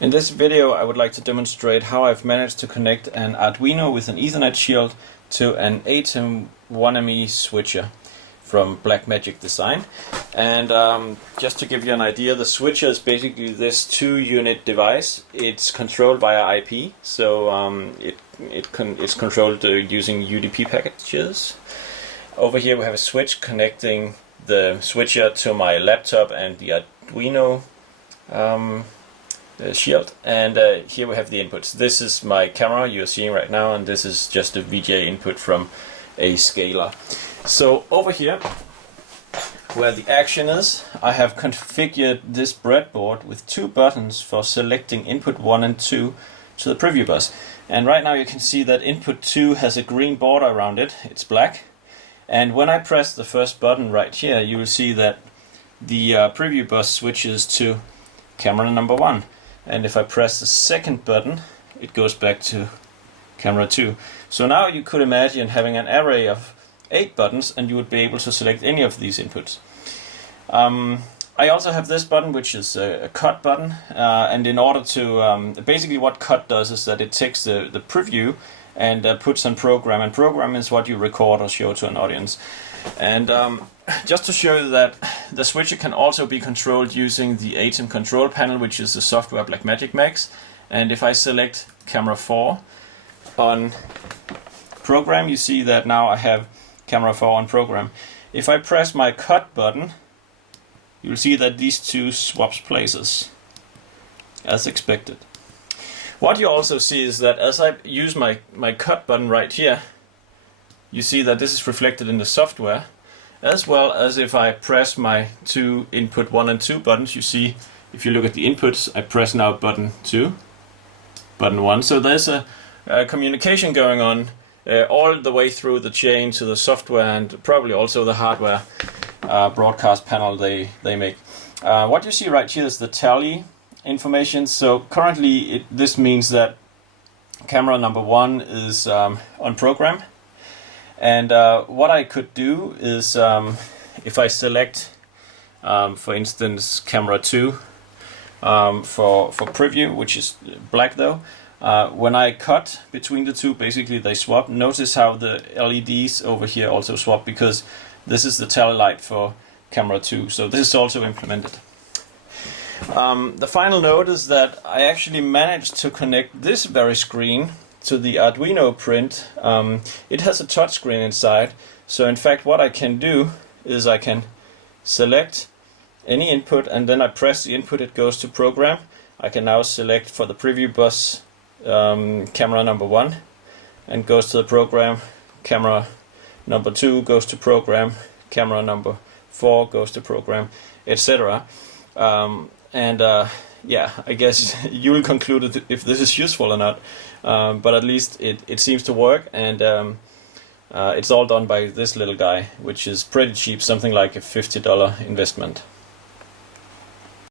In this video I would like to demonstrate how I've managed to connect an Arduino with an Ethernet shield to an ATEM 1ME switcher from Blackmagic Design. And just to give you an idea, the switcher is basically this 2-unit device. It's controlled via IP, so it's controlled using UDP packages. Over here we have a switch connecting the switcher to my laptop and the Arduino shield, and here we have the inputs. This is my camera you're seeing right now, and this is just a VGA input from a scaler. So over here, where the action is, I have configured this breadboard with 2 buttons for selecting input 1 and 2 to the preview bus. And right now you can see that input 2 has a green border around it, it's black. And when I press the first button right here, you will see that the preview bus switches to camera number 1. And if I press the second button, it goes back to camera 2. So now you could imagine having an array of 8 buttons, and you would be able to select any of these inputs. I also have this button, which is a cut button, and in order to basically what cut does is that it takes the preview and puts on program, and program is what you record or show to an audience. And just to show you that the switcher can also be controlled using the ATEM control panel, which is the software Blackmagic makes. And if I select camera 4 on program, you see that now I have camera 4 on program. If I press my cut button, you'll see that these two swaps places as expected. What you also see is that as I use my cut button right here, you see that this is reflected in the software, as well as if I press my 2 input 1 and 2 buttons. You see, if you look at the inputs, I press now button 2, button 1. So there's a communication going on all the way through the chain to the software, and probably also the hardware broadcast panel they make. What you see right here is the tally information. So currently this means that camera number 1 is on program. And what I could do is, if I select, for instance, camera 2 for preview, which is black though, when I cut between the two, basically they swap. Notice how the LEDs over here also swap, because this is the tally light for camera 2, so this is also implemented. The final note is that I actually managed to connect this very screen to the Arduino print. It has a touch screen inside, so in fact what I can do is I can select any input, and then I press the input, it goes to program. I can now select for the preview bus camera number 1 and goes to the program, camera number 2 goes to program, camera number 4 goes to program, etc. Yeah, I guess you will conclude if this is useful or not, but at least it seems to work, and it's all done by this little guy, which is pretty cheap, something like a $50 investment.